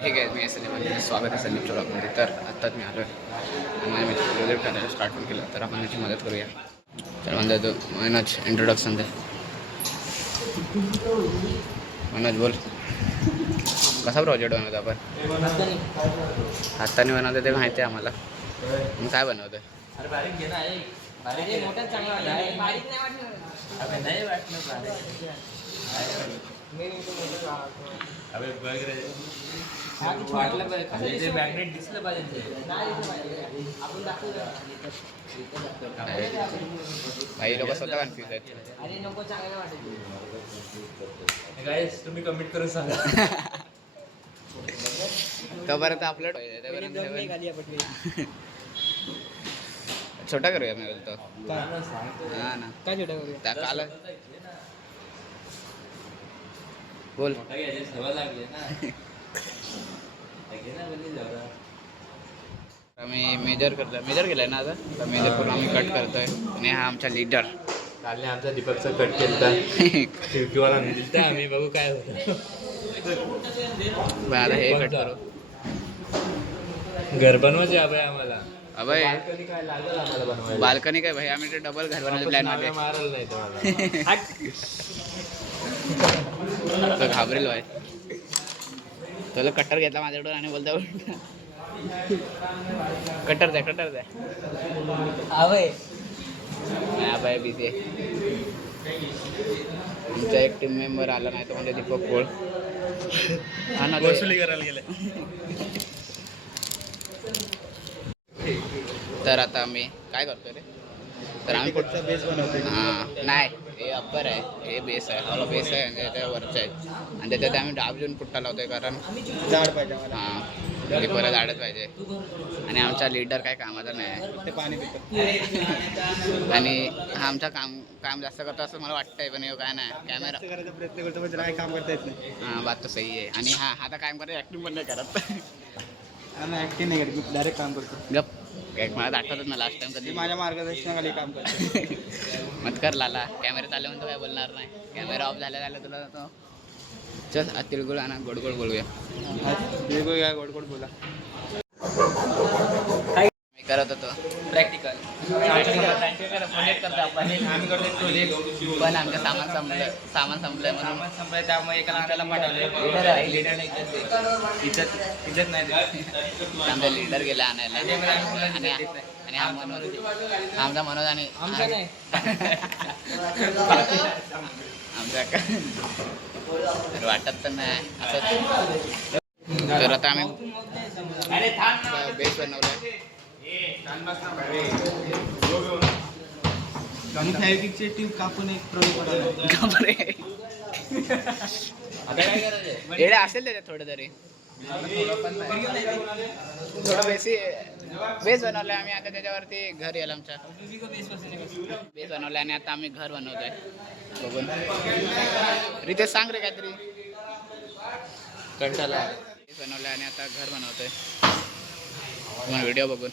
ठीक आहे, मी संदीप स्वागत आहे संदीप चौरामध्ये. तर आत्ताच मी आलो आहे माझ्या मित्र प्रोजेक्ट करायला स्टार्ट पण केलं, तर आपण त्याची मदत करूया. तर म्हणजे तो मनोज इंट्रोडक्शन दे. मनोज बोल, कसा प्रोजेक्ट बनवतो आपण? हाताने बनवतो ते माहिती आहे आम्हाला, मग काय बनवतो? अरे बारीक घे ना, बारीक मोठा चांगला वाटणार. बारीक नाही वाटणार. अबे नाही वाटणार अबे बघ रे, वाटलं पाहिजे ते मॅग्नेट दिसलं पाहिजे ते. आपण भाई लोक स्वतः कन्फ्युज आहेत. अरे नको, चांगलं वाटेल. गाईस तुम्ही कमेंट करून सांगा. तोपर्यंत अपलोड होईल. छोटा करूया मी बोलतो. हां ना, काय छोटा करूया? त्या काल बोल. सवय लागली ना. आम्ही मेजर केलंय ना आता, तर मेजर करून आम्ही कट करतोय. आणि हा आमचा लीडर कालने आमचा दीपकचा कट केला खिडकीवाला दिलता. आम्ही बघू काय होतं. आता हे कट करू. घर बनवायचे अभय आम्हाला. अभय बाल्कनी काय लागलं आम्हाला बनवायला. बाल्कनी काय भाई, आम्ही ते डबल घर बनवायचं प्लॅन मध्ये. मारल नाही तुम्हाला. तो घाबरेल भाई. तुला कट्टर घेतला माझ्याकडून आणि बोलतो कट्टर द्या. अभय अभय बिझी आहे. आमचा एक टीम मेंबर आला नाही तो म्हणजे दीपक कोळ. हा ना, वसुली करायला गेले. तर आता आम्ही काय करतोय रे, तर आम्ही कुठचा बेस बनवतो. हां नाही, हे अप्पर आहे, हे बेस आहे, हॉलो बेस आहे, आणि त्याच्या वरचं आहे. आणि त्याच्यात आम्ही डाबजून पुट्टा लावतोय, कारण झाड पाहिजे मला. हां ते परत झाडच पाहिजे. आणि आमचा लीडर काय कामाचा नाही ते पाणी पितो. आणि हा आमचा काम जास्त करतो असं मला वाटतंय, पण हे काय नाही. कॅमेरा करायचा प्रयत्न करतो पण काय काम करता येत नाही. हां बात तर सही आहे. आणि हा आता काय करतो, ॲक्टिंग पण नाही करत. आम्ही ऍक्टिंग नाही करत, मी डायरेक्ट काम करतो. गप, एक मला आठवतच ना लास्ट टाइम कधी. मी माझ्या मार्गदर्शनाखाली काम करतो. मत कर लाला, कॅमेरा चालू म्हणतो काय बोलणार नाही. कॅमेरा ऑफ झाल्या तुला तो चल तिळगुळ आणा, गोड बोलूया. वेगवेगळ्या गोड बोला. मी करत होतो प्रॅक्टिकल करतो आपण. आम्ही करतो प्रोजेक्ट, पण आमचं सामान संपलंय म्हणून संपलं. त्यामुळे एका आपल्याला पाठवलं. लीडर नाही इज्जत नाही देत. आमचा लीडर गेला आणायला. आणि हा मनोज, आमचा मनोज आणि आमचा नाही. आमचा तर वाटत तर नाही असं. तर आता आम्ही बेस बनवलाय. आणि फॅब्रिकची टीप कापून एक प्रयोग येडे असेल त्याच्यात थोडं तरी. थोडं बेस बनवलंय आम्ही. आता त्याच्यावरती घर येईल आमच्या. बेस बनवलंय आणि आता आम्ही घर बनवतोय बघून. रितेश सांग रे काहीतरी. कंटाला बेस बनवलंय आणि आता घर बनवतोय तुम्हाला व्हिडिओ बघून.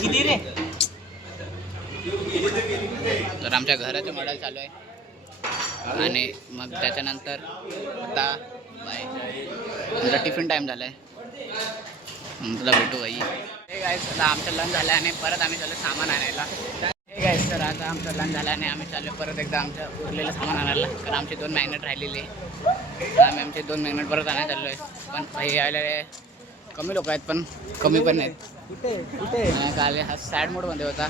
किती रे. तर आमच्या घराचं मॉडेल चालू आहे. आणि मग त्याच्यानंतर आता बाय, तुझा टिफिन टाईम झाला आहे, तुला भेटू बाई. हे गाईस, आता आमचं लंच झालं आणि परत आम्ही चाललो सामान आणायला. हे गाईस, तर आता आमचं लंच झालं आणि आम्ही चाललो परत एकदा आमचं उरलेलं सामान आणायला, कारण आमचे 2 मॅग्नेट राहिलेले. आम्ही आमचे 2 मॅग्नेट परत आणायला चाललो आहे. पण हे यायला कमी लोक आहेत, पण कमी पण नाहीत. कुठे काल हा सॅड मोडमध्ये होता,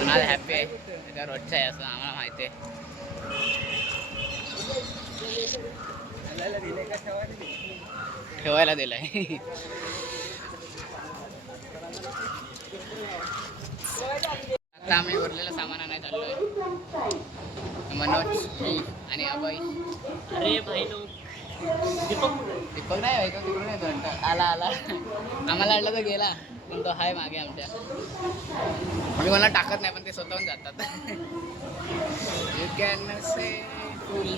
पण आज हॅप्पी आहे. त्याच्या रोजचं आहे असं आम्हाला माहिती आहे. ठेवायला दिलाय. आता आम्ही उरलेलं सामान आणायला चाललोय. मनोज आणि अभय. अरे भाई लोक. दीपक नाही भाई, तो तिकडून येतो. आला आम्हाला आडला तर गेला, पण तो हाय मागे आमच्या. मी मला टाकत नाही, पण ते स्वतःहून जातात. यू कॅन से फुल.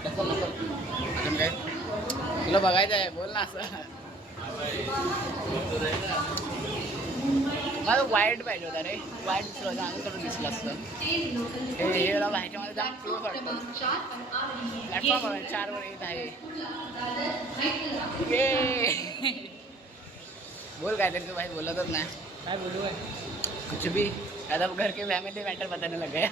अजून काय तुला बघायचं आहे, बोल ना असं. मला वाईट पाहिजे होता रे, वाईट दिसलं होतं, अजून थोडं दिसलं असतं. हे ह्याच्यामध्ये जाम क्लोज वाटतं. कन्फर्म 4 वर येत आहे. ये. बोल काय तरी तू भाई बोलतच नाही. काय बोलू आहे कुछ भी अब घर के फैमिली मैटर बताने लग गया.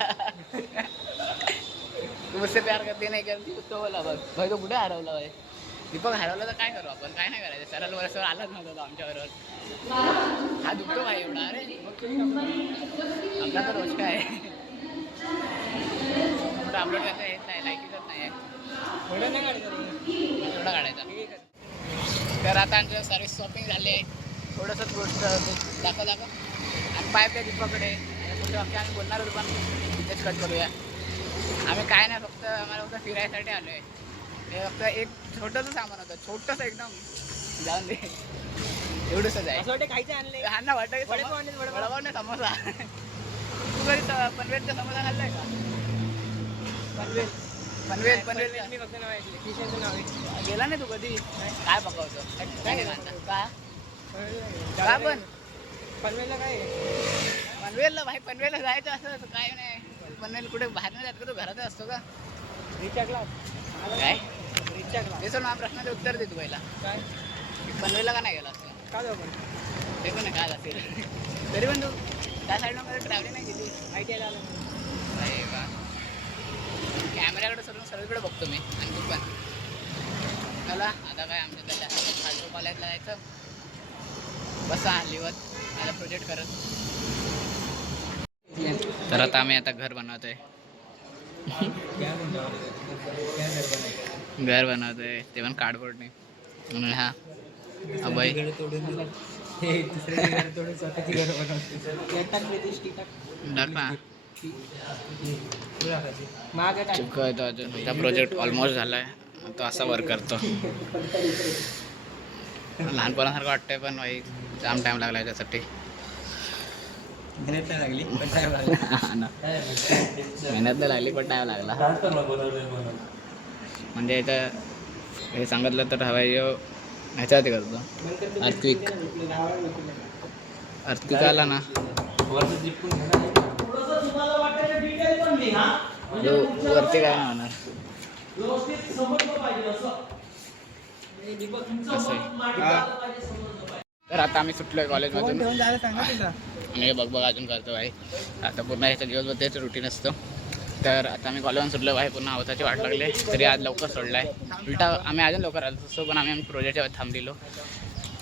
तू मुझसे प्यार करती नाही करती तो बोला बघ भाई तो कुठे हरवला भाई. दीपक हरवला तर काय करू आपण काय नाही करायचं सरळ वरसवर आलाच नव्हता तो आमच्याबरोबर. हा दुखतो भाई एवढा अरे आपला तर रोज काय अपलोड करता येत नाही लायकीच नाही आहे थोडा काढायचा. तर आता आमच्या सर्विस शॉपिंग झाली आहे. थोडंसंच गोष्ट दाखव आणि पाईप आहे दीपाकडे पुढे वाक्य आम्ही बोलणार होतो पण तिथेच कट करूया. आम्ही काय नाही फक्त आम्हाला फक्त फिरायसाठी आलो आहे. ते फक्त एक छोटंसं सामान होतं छोटंसं एकदम जाऊन दे एवढंसंच आहे. खायचं आणले हा ना वाटतं वडापाव नाही समोसा. तू घरी पनवेलचा समोसा खाल्लाय का? पनवेल मी फक्त नाव ऐकले किशनचं नाव आहे. गेला नाही तू कधी काय पकवतो काय का पण पनवेलला काय पनवेलला भाई पनवेलला जायचं असं तर काय नाही. पनवेल कुठे बाहेर नाही जात का तू घरातच असतो का रिचार्जला काय रिचार्जला ते सर मला प्रश्नाचं उत्तर दे तू पहिला काय पनवेलला का नाही गेला असतं का जाऊ पण ते पण नाही काय असेल तरी पण तू त्या साईडला मध्ये ट्रॅव्हलिंग नाही केली माहिती आहे आलं अरे वा कॅमेऱ्याकडे सरून सर्वीकडे बघतो मी आणि तू पण चला आता काय आमच्या जास्त फालतू कॉलेजला जायचं बसा लिवत माझा प्रोजेक्ट करत. तर आता आम्ही आता घर बनवतोय घर बनवतोय ते पण कार्डबोर्डने म्हणून हा अभय टाक ना चिपकवतो अजून आता प्रोजेक्ट ऑलमोस्ट झाला आहे तो असा वर्क करतो. लहानपणासारखं वाटतंय पण भाई जाम टाईम लागला याच्यासाठी. मेहनत लागली पण टाईम लागला म्हणजे इथं हे सांगितलं तर हवा ह्याच्यावरती करतो आर्थिक आला ना वरती काय नाही होणार असं आहे. तर आता आम्ही सुटलोय कॉलेजमधून आणि बघ अजून करतो भाई आता पूर्ण ह्याचा दिवसभर तेच रुटीन असतं. तर आता आम्ही कॉलेजून सुटलो भाई पुन्हा आवताची वाट लागली तरी आज लवकर सोडला आहे. उलटा आम्ही अजून लवकर आलो असतो पण आम्ही प्रोजेक्टच्या थांबलेलो.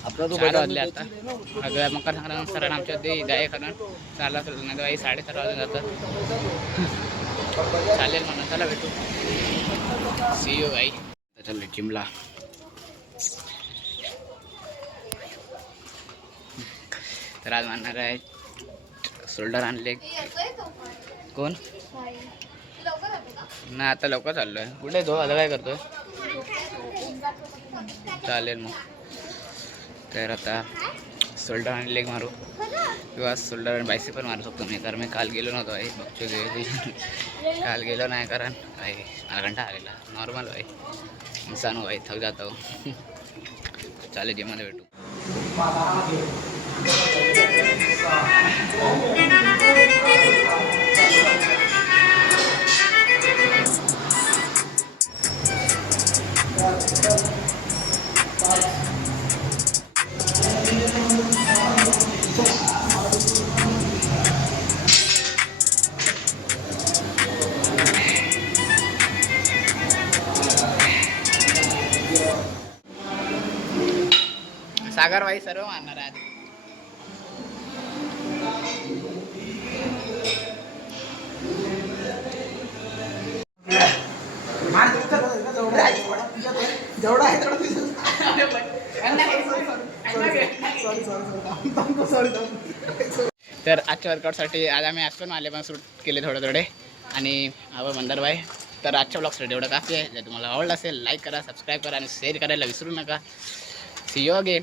4 वाजले आता अगं मकर संक्रांत सरांना आमच्या ते गाय खाणं चालला तर नाही तर 7:30 वाजून जातात. चालेल म्हणून चला भेटू सी यू भाई. चालले जिमला तर आज म्हणणार आहे शोल्डर आणले कोण नाही आता लवकर चाललो आहे कुठे तो आता काय करतोय चालेल मग. तर आता शोल्डर आणि लेग मारू किंवा शोल्डर आणि बायसेप पण मारू शकतो मी कारण मी काल गेलो नव्हतो आहे बघतो काल गेलो नाही कारण काय मला घंटा आलेला नॉर्मल भाई इंसान भाई थक जाता हो. चालेल जिममध्ये भेटू. सागर भाई सर्व मारणार आहे. तर आजच्या वर्कआउटसाठी आज आम्ही ॲस्पन आले पण सूट केले थोडे आणि हवं मंदार भाई. तर आजच्या ब्लॉगसाठी एवढं काफी आहे. जर तुम्हाला आवडलं असेल लाईक करा सबस्क्राईब करा आणि शेअर करायला विसरू नका. See you again.